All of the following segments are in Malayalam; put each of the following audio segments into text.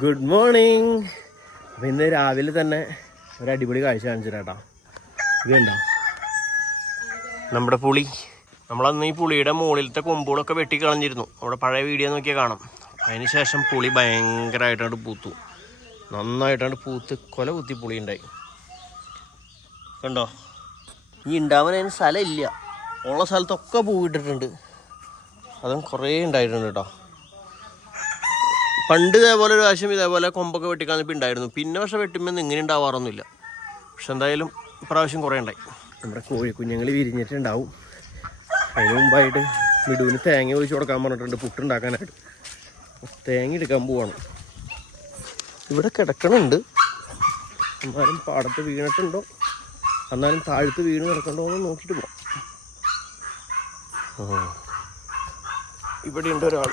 ഗുഡ് മോർണിംഗ് അപ്പം ഇന്ന് രാവിലെ തന്നെ ഒരു അടിപൊളി കാഴ്ച കാണിച്ചിട്ടാ. ഇതുണ്ട് നമ്മുടെ പുളി. നമ്മളന്ന് ഈ പുളിയുടെ മുകളിലത്തെ കൊമ്പുകളൊക്കെ വെട്ടിക്കളഞ്ഞിരുന്നു. അവിടെ പഴയ വീഡിയോ നോക്കിയാൽ കാണാം. അതിന് ശേഷം പുളി ഭയങ്കരമായിട്ടാണ് പൂത്തു. നന്നായിട്ടാണ് പൂത്ത് കൊല കുത്തി പുളി ഉണ്ടായി കണ്ടോ? ഈ ഉണ്ടാവാൻ സ്ഥലമില്ല ഉള്ള സ്ഥലത്തൊക്കെ പൂവിട്ടിട്ടുണ്ട്. അതും കുറേ ഉണ്ടായിട്ടുണ്ട് കേട്ടോ. പണ്ട് ഇതേപോലെ ഒരു പ്രാവശ്യം ഇതേപോലെ കൊമ്പൊക്കെ വെട്ടിക്കാൻ ഉണ്ടായിരുന്നു പിന്നെ പക്ഷെ വെട്ടുമ്പോൾ ഇങ്ങനെ ഉണ്ടാവാറൊന്നുമില്ല പക്ഷെ എന്തായാലും ഇപ്രാവശ്യം കുറേ ഉണ്ടായി നമ്മുടെ കോഴിക്കുഞ്ഞുങ്ങൾ വിരിഞ്ഞിട്ടുണ്ടാവും. അതിന് മുമ്പായിട്ട് മിടുവിന് തേങ്ങ ഒഴിച്ചു കൊടുക്കാൻ പറഞ്ഞിട്ടുണ്ട് പുട്ടുണ്ടാക്കാനായിട്ട് തേങ്ങ എടുക്കാൻ പോവാണ്. ഇവിടെ കിടക്കണുണ്ട്. എന്നാലും പാടത്ത് വീണിട്ടുണ്ടോ? എന്നാലും താഴത്ത് വീണ് കിടക്കണ്ടോ എന്ന് നോക്കിയിട്ട് പോവാം. ആ. ഇവിടെ ഉണ്ട് ഒരാൾ.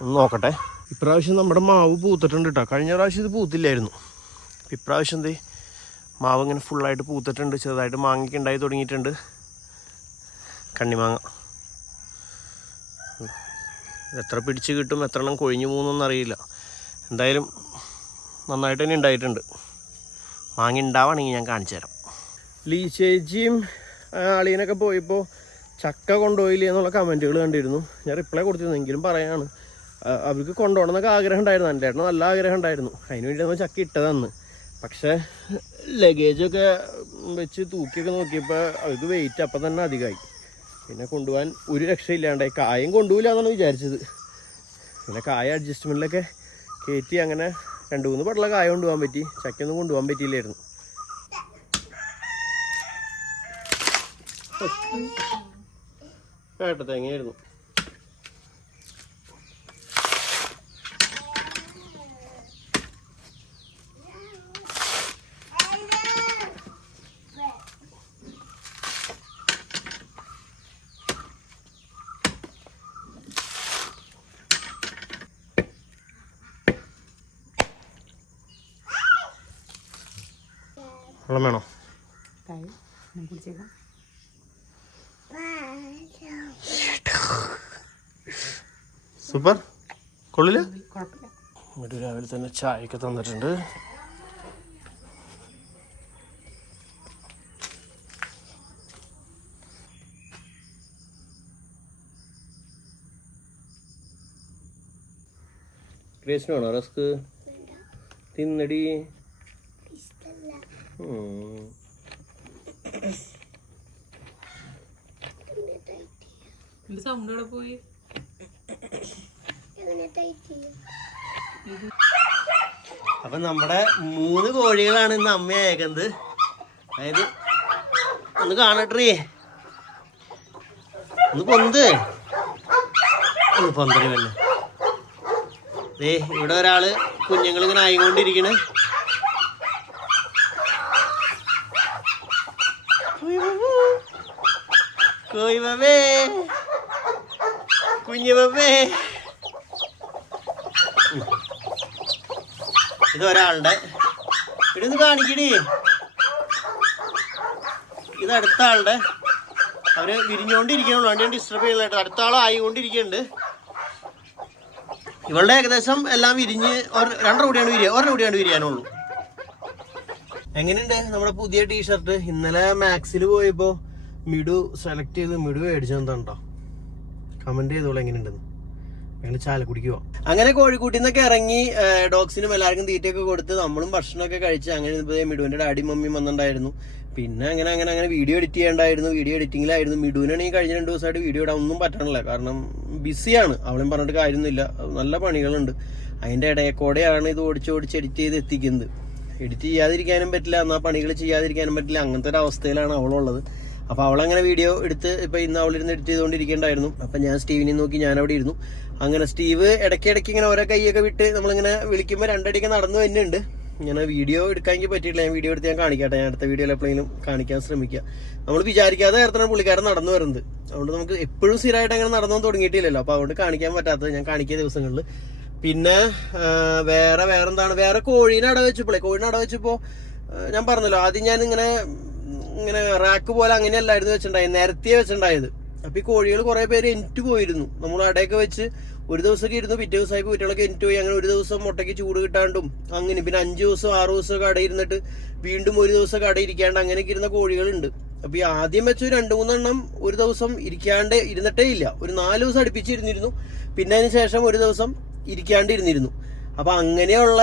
നോക്കട്ടെ. ഇപ്രാവശ്യം നമ്മുടെ മാവ് പൂത്തിട്ടുണ്ട് കേട്ടോ കഴിഞ്ഞ പ്രാവശ്യം ഇത് പൂത്തില്ലായിരുന്നു. ഇപ്രാവശ്യം എന്ത് മാവ് ഇങ്ങനെ ഫുള്ളായിട്ട് പൂത്തിട്ടുണ്ട് ചെറുതായിട്ട് മാങ്ങയ്ക്ക് ഉണ്ടായി തുടങ്ങിയിട്ടുണ്ട്. കണ്ണിമാങ്ങ. എത്ര പിടിച്ച് കിട്ടും എത്ര എണ്ണം കൊഴിഞ്ഞു പോകുന്നൊന്നും അറിയില്ല. എന്തായാലും നന്നായിട്ട് തന്നെ ഉണ്ടായിട്ടുണ്ട്. മാങ്ങ ഉണ്ടാവുകയാണെങ്കിൽ ഞാൻ കാണിച്ചു തരാം. ലീ ചേച്ചിയും അളിയനൊക്കെ പോയപ്പോൾ ചക്ക കൊണ്ടുപോയില്ലേ എന്നുള്ള കമന്റുകൾ കണ്ടിരുന്നു. ഞാൻ റിപ്ലൈ കൊടുത്തിരുന്നു. എങ്കിലും പറയാണ്. അവർക്ക് കൊണ്ടുപോകണമെന്നൊക്കെ ആഗ്രഹം ഉണ്ടായിരുന്നു. എന്റെ ഏട്ടന് നല്ല ആഗ്രഹം ഉണ്ടായിരുന്നു. അതിന് വേണ്ടി നമ്മൾ ചക്ക ഇട്ടതന്ന് പക്ഷേ ലഗേജൊക്കെ വെച്ച് തൂക്കിയൊക്കെ നോക്കിയപ്പോൾ അവർക്ക് വെയിറ്റ് അപ്പം തന്നെ അധികമായി. പിന്നെ കൊണ്ടുപോകാൻ ഒരു രക്ഷയില്ലാണ്ടായി. കായം കൊണ്ടുപോയില്ല എന്നാണ് വിചാരിച്ചത്. പിന്നെ കായ അഡ്ജസ്റ്റ്മെന്റിലൊക്കെ കയറ്റി അങ്ങനെ രണ്ട് മൂന്ന് പടല കായ കൊണ്ടുപോകാൻ പറ്റി. ചക്കയൊന്നും കൊണ്ടുപോകാൻ പറ്റിയില്ലായിരുന്നു. കേട്ടോ തേങ്ങയായിരുന്നു. വെള്ളം വേണോ? സൂപ്പർ. കൊള്ളില്ല? ഇവിടെ രാവിലെ തന്നെ ചായയൊക്കെ തന്നിട്ടുണ്ട്. ഗ്രേസിനാണോ റസ്ക് തിന്നടി. സൗണ്ട് അവിടെ പോയി? അപ്പൊ നമ്മുടെ മൂന്ന് കോഴികളാണ് ഇന്ന് അമ്മ അയക്കുന്നത് അതായത് ഒന്ന് കാണട്രീ. ഒന്ന് പൊന്ത്. ഒന്ന് തന്നെ ദേ ഇവിടെ ഒരാൾ കുഞ്ഞുങ്ങൾ ഇങ്ങനെ ആയിക്കൊണ്ടിരിക്കണ്. കോയി ബബേ കുഞ്ഞു ബബേ ഇത് ഒരാളുടെ ഇവിടെ ഒന്ന് ഇത് അടുത്ത ആളുടെ അവർ വിരിഞ്ഞോണ്ടിരിക്കണുള്ളൂ വണ്ടി ഡിസ്റ്റർബ് ചെയ്യലായിട്ട് അടുത്ത ആളായിക്കൊണ്ടിരിക്കുന്നുണ്ട് ഇവളുടെ ഏകദേശം എല്ലാം വിരിഞ്ഞ് രണ്ട് കൂടിയാണ് വിരിയ. ഒരെണ്ണം കൂടിയാണ് വിരിയാനുള്ളൂ. എങ്ങനെയുണ്ട് നമ്മുടെ പുതിയ ടീഷർട്ട്? ഇന്നലെ മാക്സിൽ പോയപ്പോ മിഡു സെലക്ട് ചെയ്ത് മിഡു മേടിച്ചെന്താണ്ടോ കമന്റ് ചെയ്തോളൂ എങ്ങനെയുണ്ടെന്ന്. അങ്ങനെ ചാല പോവാം. അങ്ങനെ കോഴിക്കൂട്ടിൽ നിന്നൊക്കെ ഇറങ്ങി ഡോഗ്സിനും എല്ലാവർക്കും തീറ്റയൊക്കെ കൊടുത്ത് നമ്മളും ഭക്ഷണമൊക്കെ കഴിച്ച് അങ്ങനെ മിഡുവിന്റെ ഡാഡി മമ്മിയും വന്നിട്ടുണ്ടായിരുന്നു. പിന്നെ അങ്ങനെ അങ്ങനെ അങ്ങനെ വീഡിയോ എഡിറ്റ് ചെയ്യേണ്ടായിരുന്നു. വീഡിയോ എഡിറ്റിംഗിലായിരുന്നു മിഡുവിനാണെങ്കിൽ കഴിഞ്ഞ രണ്ട് ദിവസമായിട്ട് വീഡിയോ ഇടാൻ ഒന്നും പറ്റണില്ല കാരണം ബിസിയാണ് അവളും പറഞ്ഞിട്ട് കാര്യമൊന്നുമില്ല. നല്ല പണികളുണ്ട്. അതിന്റെ കൂടെയാണ് ഇത് ഓടിച്ച് ഓടിച്ച് എഡിറ്റ് ചെയ്ത് എത്തിക്കുന്നത്. എഡിറ്റ് ചെയ്യാതിരിക്കാനും പറ്റില്ല. എന്നാൽ പണികൾ ചെയ്യാതിരിക്കാനും പറ്റില്ല. അങ്ങനത്തെ ഒരു അവസ്ഥയിലാണ് അവളുള്ളത്. അപ്പൊ അവളങ്ങനെ വീഡിയോ എടുത്ത് ഇപ്പൊ ഇന്ന് അവളിരുന്ന് എഡിറ്റ് ചെയ്തുകൊണ്ടിരിക്കേണ്ടായിരുന്നു. അപ്പൊ ഞാൻ സ്റ്റീവിനെ നോക്കി ഞാൻ അവിടെ ഇരുന്നു. അങ്ങനെ സ്റ്റീവ് ഇടയ്ക്കിടയ്ക്ക് ഇങ്ങനെ ഓരോ കൈയൊക്കെ വിട്ട് നമ്മളിങ്ങനെ വിളിക്കുമ്പോൾ രണ്ടടിക്ക് നടന്നു തന്നെയുണ്ട്. ഞാൻ വീഡിയോ എടുക്കാൻ എനിക്ക് പറ്റിയിട്ടില്ല. ഞാൻ വീഡിയോ എടുത്ത് ഞാൻ കാണിക്കട്ടെ. ഞാൻ അടുത്ത വീഡിയോയിൽ എപ്പോഴെങ്കിലും കാണിക്കാൻ ശ്രമിക്കുക. നമ്മൾ വിചാരിക്കാതെ നേരത്തെ പുള്ളിക്കാരൻ നടന്നു വരുന്നത്. അതുകൊണ്ട് നമുക്ക് എപ്പോഴും സ്ഥിരമായിട്ട് അങ്ങനെ നടന്നു തുടങ്ങിയിട്ടില്ലല്ലോ. അപ്പോൾ അതുകൊണ്ട് കാണിക്കാൻ പറ്റാത്തത് ഞാൻ കാണിക്കിയ ദിവസങ്ങളിൽ. പിന്നെ വേറെ വേറെന്താണ്? വേറെ കോഴീനെ അട വെച്ചപ്പോളേ കോഴീനെ അട വെച്ചപ്പോൾ ഞാൻ പറഞ്ഞല്ലോ ആദ്യം ഞാൻ ഇങ്ങനെ ഇങ്ങനെ റാക്ക് പോലെ അങ്ങനെയല്ലായിരുന്നു വെച്ചിട്ടുണ്ടായത്. നിരത്തിയേ വെച്ചിട്ടുണ്ടായത്. അപ്പൊ ഈ കോഴികൾ കുറെ പേര് എനിക്ക് പോയിരുന്നു. നമ്മൾ അടയൊക്കെ വെച്ച് ഒരു ദിവസമൊക്കെ ഇരുന്നു. പിറ്റേ ദിവസമായി കുട്ടികളൊക്കെ എനിക്ക് പോയി. അങ്ങനെ ഒരു ദിവസം മുട്ടയ്ക്ക് ചൂട് കിട്ടാണ്ടും അങ്ങനെ പിന്നെ അഞ്ച് ദിവസം ആറ് ദിവസം ഒക്കെ അടയിരുന്നിട്ട് വീണ്ടും ഒരു ദിവസം കട ഇരിക്കാണ്ട് അങ്ങനെയൊക്കെ ഇരുന്ന കോഴികളുണ്ട്. അപ്പൊ ഈ ആദ്യം വെച്ച് രണ്ട് മൂന്നെണ്ണം ഒരു ദിവസം ഇരിക്കാണ്ട് ഇരുന്നിട്ടേ ഇല്ല. ഒരു നാല് ദിവസം അടുപ്പിച്ചിരുന്നിരുന്നു. പിന്നെ അതിന് ശേഷം ഒരു ദിവസം ഇരിക്കാണ്ട് ഇരുന്നിരുന്നു അപ്പൊ അങ്ങനെയുള്ള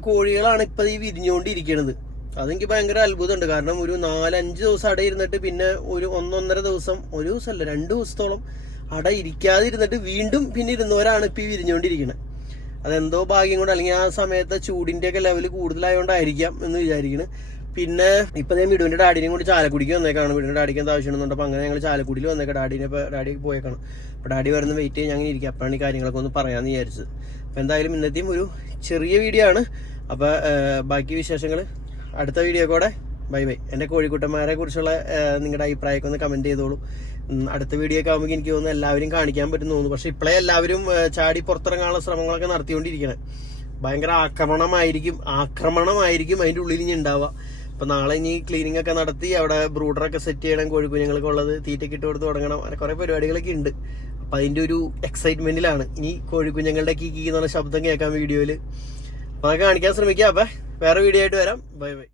കോഴികളാണ് ഇപ്പൊ ഈ വിരിഞ്ഞുകൊണ്ടിരിക്കുന്നത് അതെനിക്ക് ഭയങ്കര അത്ഭുതമുണ്ട്. കാരണം ഒരു നാലഞ്ച് ദിവസം അട ഇരുന്നിട്ട് പിന്നെ ഒരു ഒന്നൊന്നര ദിവസം ഒരു ദിവസമല്ല രണ്ട് ദിവസത്തോളം അട ഇരിക്കാതെ ഇരുന്നിട്ട് വീണ്ടും പിന്നെ ഇരുന്നവരാണ് ഇപ്പൊ ഈ വിരിഞ്ഞുകൊണ്ടിരിക്കുന്നത് അതെന്തോ ഭാഗ്യം കൊണ്ട് അല്ലെങ്കിൽ ആ സമയത്ത് ചൂടിന്റെ ഒക്കെ ലെവൽ കൂടുതലായതുകൊണ്ടായിരിക്കാം എന്ന് വിചാരിക്കുന്നത് പിന്നെ ഇപ്പൊ ഞാൻ മിടുവിന്റെ ഡാഡിനെയും കൊണ്ട് ചാലക്കുടിക്ക് വന്നേക്കാണ്. മിടുവിന്റെ ഡാഡിക്ക് എന്താ ആവശ്യമുണ്ടെന്നുണ്ട് അപ്പോൾ അങ്ങനെ ഞങ്ങൾ ചാലക്കുടിയിൽ വന്നേക്കാം ഡാഡിനെ ഇപ്പൊ ഡാഡി പോയേക്കാണ്. അപ്പൊ ഡാഡി വരുന്ന വെയിറ്റ് ചെയ്യാൻ ഞങ്ങൾ ഇരിക്കും. അപ്പോഴാണ് ഈ കാര്യങ്ങളൊക്കെ ഒന്ന് പറയാന്ന് വിചാരിച്ചത്. അപ്പോൾ എന്തായാലും ഇന്നത്തെയും ഒരു ചെറിയ വീഡിയോ ആണ്. അപ്പോൾ ബാക്കി വിശേഷങ്ങൾ അടുത്ത വീഡിയോ കൂടെ. ബൈ ബൈ എന്റെ കോഴിക്കുട്ടന്മാരെ കുറിച്ചുള്ള നിങ്ങളുടെ അഭിപ്രായമൊക്കെ ഒന്ന് കമന്റ് ചെയ്തോളൂ. അടുത്ത വീഡിയോ ഒക്കെ ആകുമ്പോൾ എനിക്ക് തോന്നുന്നു എല്ലാവരും കാണിക്കാൻ പറ്റും തോന്നുന്നു. പക്ഷെ ഇപ്പോഴേ എല്ലാവരും ചാടി പുറത്തിറങ്ങാനുള്ള ശ്രമങ്ങളൊക്കെ നടത്തിക്കൊണ്ടിരിക്കണേ. ഭയങ്കര ആക്രമണമായിരിക്കും ആക്രമണമായിരിക്കും അതിന്റെ ഉള്ളിൽ ഇനി ഉണ്ടാവുക അപ്പൊ നാളെ ഇനി ക്ലീനിങ് ഒക്കെ നടത്തി അവിടെ ബ്രൂഡറൊക്കെ സെറ്റ് ചെയ്യണം കോഴിക്കുഞ്ഞുങ്ങൾക്ക് ഉള്ളത് തീറ്റയ്ക്ക് ഇട്ട് കൊടുത്ത് തുടങ്ങണം അങ്ങനെ കുറെ പരിപാടികളൊക്കെ ഉണ്ട് അപ്പൊ അതിന്റെ ഒരു എക്സൈറ്റ്മെന്റിലാണ് ഇനി കോഴിക്കുഞ്ഞുങ്ങളുടെ കീ കീ എന്നുള്ള ശബ്ദം കേൾക്കാം വീഡിയോയിൽ അപ്പൊ അതൊക്കെ കാണിക്കാൻ ശ്രമിക്കാം. അപ്പൊ വേറെ വീഡിയോ ആയിട്ട് വരാം. Bye bye.